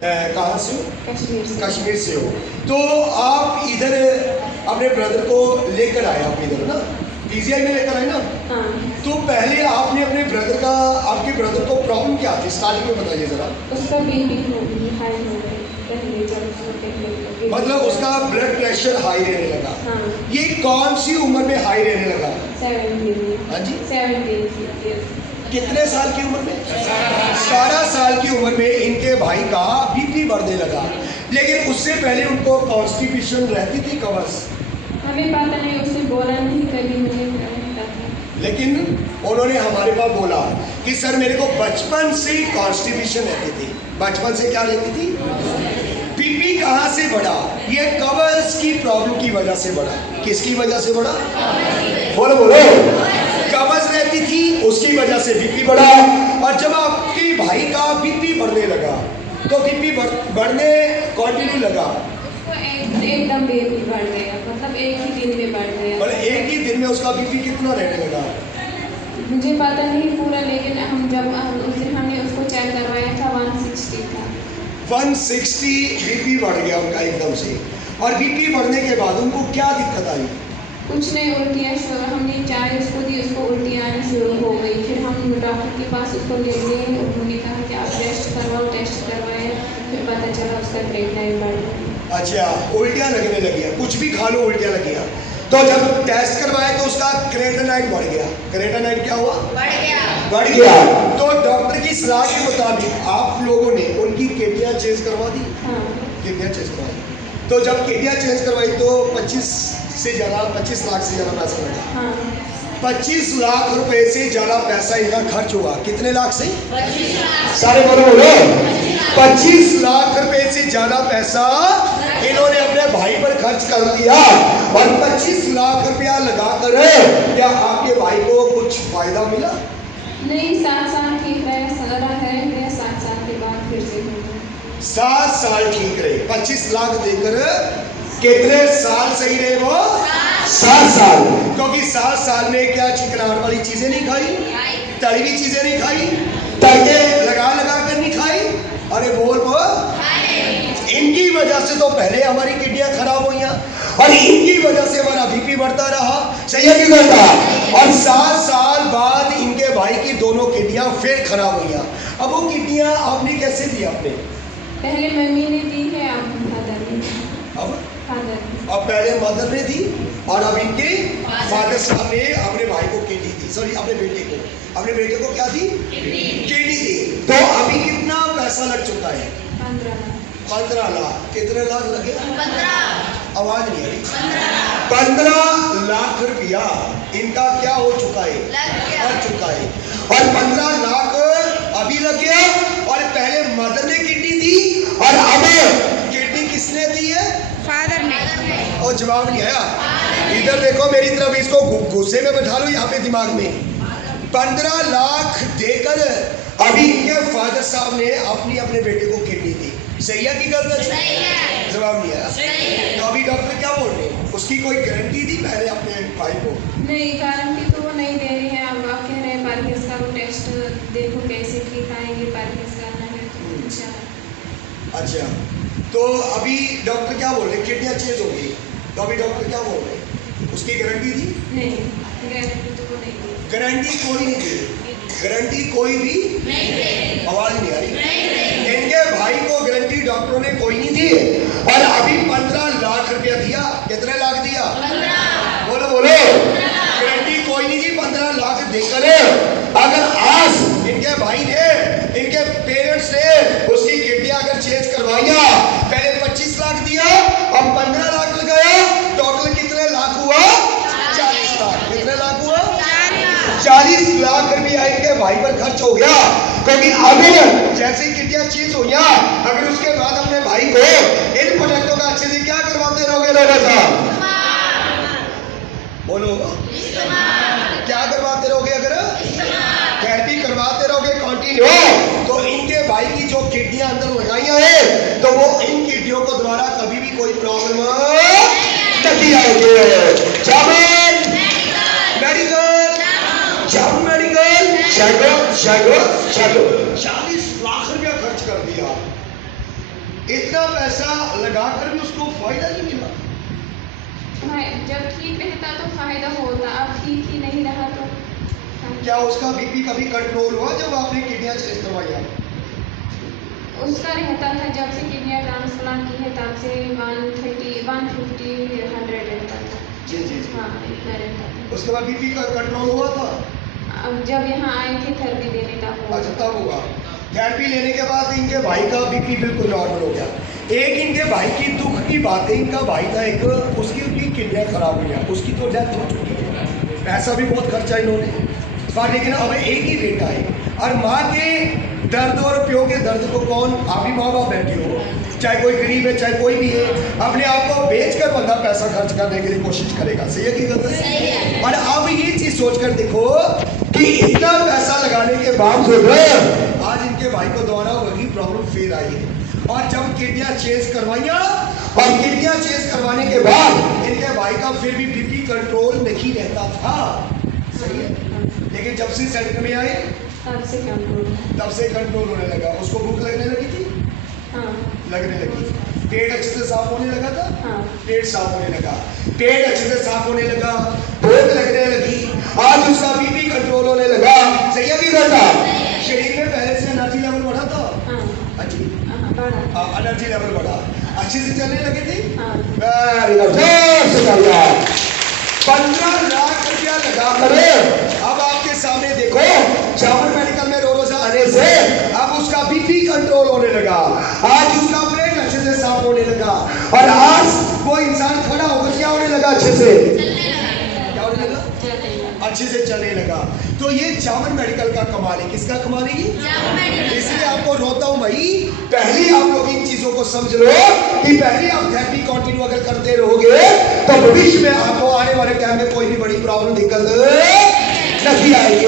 कहाँ से हो? कश्मीर से। कश्मीर से हो। तो आप इधर अपने ब्रदर को लेकर आए, आप इधर ना पीजीआई में लेकर आए ना। हाँ। तो पहले आपने अपने ब्रदर का, आपके ब्रदर को प्रॉब्लम क्या थी स्टार्टिंग में बताइए जरा। उसका बीपी हाई हो गई पहले, जब उसको मतलब उसका ब्लड प्रेशर हाई रहने लगा। हाँ। ये कौन सी उम्र में हाई रहने लगा? 17। हाँ जी, 17 कितने साल की उम्र में? 17 साल की उम्र में इनके भाई का बीपी बढ़ने लगा। लेकिन उससे पहले उनको कॉन्स्टिपेशन रहती थी, कब्ज। हमें पता नहीं, उसने बोला नहीं, कभी मुझे पता था। लेकिन उन्होंने हमारे पास बोला कि सर मेरे को बचपन से कॉन्स्टिपेशन रहती थी। बचपन से क्या रहती थी? बीपी कहाँ से बढ़ा? ये कब्ज की प्रॉब्लम की वजह से बढ़ा। किसकी वजह से बढ़ा? बोलो बोलो। कब्ज रहती थी, उसकी वजह से बीपी बढ़ा। और जब आपके भाई का बीपी बढ़ने लगा तो बीपी बढ़ने कंटिन्यू लगा। एकदम बीपी बढ़ गया, मतलब एक ही दिन में बढ़ गया। और एक ही दिन में उसका बीपी कितना रहने लगा? मुझे पता नहीं पूरा, लेकिन हम जब उस दिन हमने उसको चेक करवाया था 160 था। 160 बीपी बढ़ गया उनका एकदम से। और बीपी बढ़ने के बाद उनको क्या दिक्कत आई? कुछ नहीं, उल्टियाँ शुरू, हमने चाय उसको दी, उसको उल्टियाँ आनी शुरू हो गई। फिर हम डॉक्टर के पास उसको ले गए, उन्होंने कहा कि आप टेस्ट करवाओ। टेस्ट करवाए, फिर पता चला उसका क्रेटनाइन बढ़ गया। अच्छा, उल्टियाँ लगने लगी, कुछ भी खा लो उल्टियाँ लगी। तो जब टेस्ट करवाए तो उसका क्रेटनाइन बढ़ गया। क्रेटनाइन क्या हुआ? बढ़ गया। तो डॉक्टर की सलाह के मुताबिक आप लोगों ने उनकी किडनियाँ चेंज करवा दी। हाँ। किडनियाँ चेंज करवाई। तो जब किडनियाँ चेंज करवाई तो 25 लाख से ज़्यादा पैसा लगा। हाँ। 25 लाख रुपए से ज़्यादा पैसा इनका खर्च हुआ। कितने लाख से? 25 लाख। सारे बोलो। 25 लाख रुपए से ज़्यादा पैसा इन्होंने अपने भाई पर खर्च कर दिया। और 25 लाख रुपया लगाकर क्या आपके भाई को कुछ फायदा मिला? नहीं, 7 साल ठीक रहे, सगरा है, 7 साल के बाद फिर से हो गया। 7 साल ठीक रहे। 25 लाख देकर कितने साल सही रहे वो? 7 साल। क्योंकि 7 साल में क्या चिकनाहट वाली चीजें नहीं खाई, तली हुई चीजें नहीं खाई, तड़के लगा लगा कर नहीं खाई। अरे बोल इनकी वजह से तो पहले हमारी किडनियां खराब हुई और इनकी वजह से हमारा बीपी बढ़ता रहा। सही है कि गलत? और 7 साल बाद इनके भाई की दोनों किडनियां फिर खराब हुई। अब वो किडनियां आपने कैसे दी? आपने पहले मम्मी ने दी है, अब फादर ने। अब फादर पहले मदर ने दी और अब इनके फादर साहब ने अपने भाई को किडनी दी। सॉरी, अपने बेटे को क्या दी? किडनी दी। तो अभी कितना पैसा लग चुका है? 15 लाख। कितने लाख लगे? 15। आवाज नहीं आई। 15 लाख रुपया इनका क्या हो चुका है? लग चुका है। और 15 लाख अभी लग गया। और पहले मदर ने किडनी दी और अब किडनी किसने दी है? फादर ने। और जवाब नहीं आया। इधर देखो मेरी तरफ, इसको गुस्से में बैठा लो यहाँ पे दिमाग में। 15 लाख देकर अभी इनके फादर साहब ने अपने बेटे को किडनी दी। सही है कि गलत? जवाब नहीं आया। तो अभी डॉक्टर क्या बोल रहे हैं? उसकी कोई गारंटी दी पहले अपने भाई को? नहीं, गारंटी तो वो नहीं दे रही है। अब आप कह रहे हैं पार्किंस का वो टेस्ट देखो कैसे ठीक आएंगे, पार्किंस करना है तो इंशाल्लाह। अच्छा, तो अभी डॉक्टर क्या बोल रहे हैं? किडनियाँ चेंज हो गई। तो अभी डॉक्टर क्या बोल रहे हैं? उसकी गारंटी दी? नहीं, गारंटी तो वो नहीं दी। गारंटी कोई नहीं दी। गारंटी कोई भी नहीं। आवाज नहीं आ रही। इनके भाई को गारंटी डॉक्टरों ने कोई नहीं दी। और अभी 15 लाख रुपया दिया। कितने लाख दिया? 15। बोलो बोलो। गारंटी कोई नहीं दी। 15 लाख देकर अगर आज इनके भाई ने, इनके पेरेंट्स ने उसकी किडनी अगर चेंज करवाया, पहले 25 लाख दिया, अब 15 लाख लगाया, टोटल कितने लाख हुआ? 40 लाख। कितने लाख हुआ? 40 लाख रुपया इनके भाई पर खर्च हो गया। क्योंकि अगर जैसे किडनियां चेंज हुई, अगर उसके बाद अपने भाई को इन प्रोडक्टों का अच्छे से क्या करवाते रहोगे रोजा साहब? बोलो क्या करवाते रहोगे? अगर थेरेपी करवाते रहोगे कंटिन्यू, तो इनके भाई की जो किडनियां अंदर लगाई है तो वो इन किडनियों को द्वारा कभी भी कोई प्रॉब्लम नहीं आएगी। मेडिकल 40 लाख रुपया खर्च कर दिया। इतना पैसा लगाकर भी उसको फायदा नहीं मिला। जब ठीक रहता तो फायदा होता, अब ठीक ही नहीं रहा तो क्या उसका बीपी कभी कंट्रोल हुआ जब आपने किडनियां चेंज करवाया? उसका रहता था, जब से किडनी ट्रांसप्लांट की है तब से 130, 150, 100 रहता था। जी जी जी। हाँ, इतना रहता था। उसके बाद बीपी का कंट्रोल हुआ था? अब जब यहाँ आए थे थेरेपी देने तब हुआ। अच्छा, तब हुआ। थेरेपी लेने के बाद इनके भाई का बीपी बिल्कुल नॉर्मल हो गया। एक इनके भाई की दुख की बात है, इनका भाई था एक, उसकी किडनियां खराब हुई, उसकी तो डेथ हो चुकी है, पैसा भी बहुत खर्चा इन्होंने, पर लेकिन अब एक ही बेटा है। और माँ के दर्द और प्यो के दर्द को कौन, आप ही माँ बाप बैठे हो, चाहे कोई गरीब है चाहे कोई भी है, अपने आप को बेच कर बंदा पैसा खर्च करने के लिए कोशिश करेगा। सही है कि गलत है? और अब ये चीज सोचकर देखो कि इतना पैसा लगाने के बावजूद आज इनके भाई को दोबारा वही प्रॉब्लम फिर आई है। और जब किडनियां चेंज करवाइया, और किडनियां चेंज करवाने के बाद इनके भाई का फिर भी बीपी कंट्रोल नहीं रहता था। सही है? लेकिन जब से सेंटर में आए तब से कंट्रोल होने लगा। उसको भूख लगने लगी थी? हाँ। लगने लगी। पेट अच्छे से साफ होने लगा था? हाँ। पेट साफ होने लगा, पेट अच्छे से साफ होने लगा, भूख लगने लगी, आज उसका बीपी कंट्रोल होने लगा। सही है कि गलत है? शरीर में पहले से एनर्जी लेवल बढ़ा था? अच्छी एनर्जी लेवल बढ़ा, अच्छे से चलने लगे थे? वेरी गुड, 15 लाख रुपया लगा करे। अब आपके सामने देखो, चावल मेडिकल में रोजा आने से अब उसका बीपी कंट्रोल होने लगा, आज उसका पेट अच्छे से साफ होने लगा, और आज वो इंसान खड़ा होकर क्या होने लगा, अच्छे से क्या होने लगा, अच्छे से चलने लगा। तो ये चावल मेडिकल का कमाल है। किसका कमाल है ये? इसलिए आपको रोता हूं भाई, पहले आप लोग इन चीजों को समझ लो कि पहले आप थेरेपी कंटिन्यू अगर करते रहोगे तो भविष्य में आपको आने वाले टाइम में कोई भी बड़ी प्रॉब्लम दिक्कत नहीं आएगी।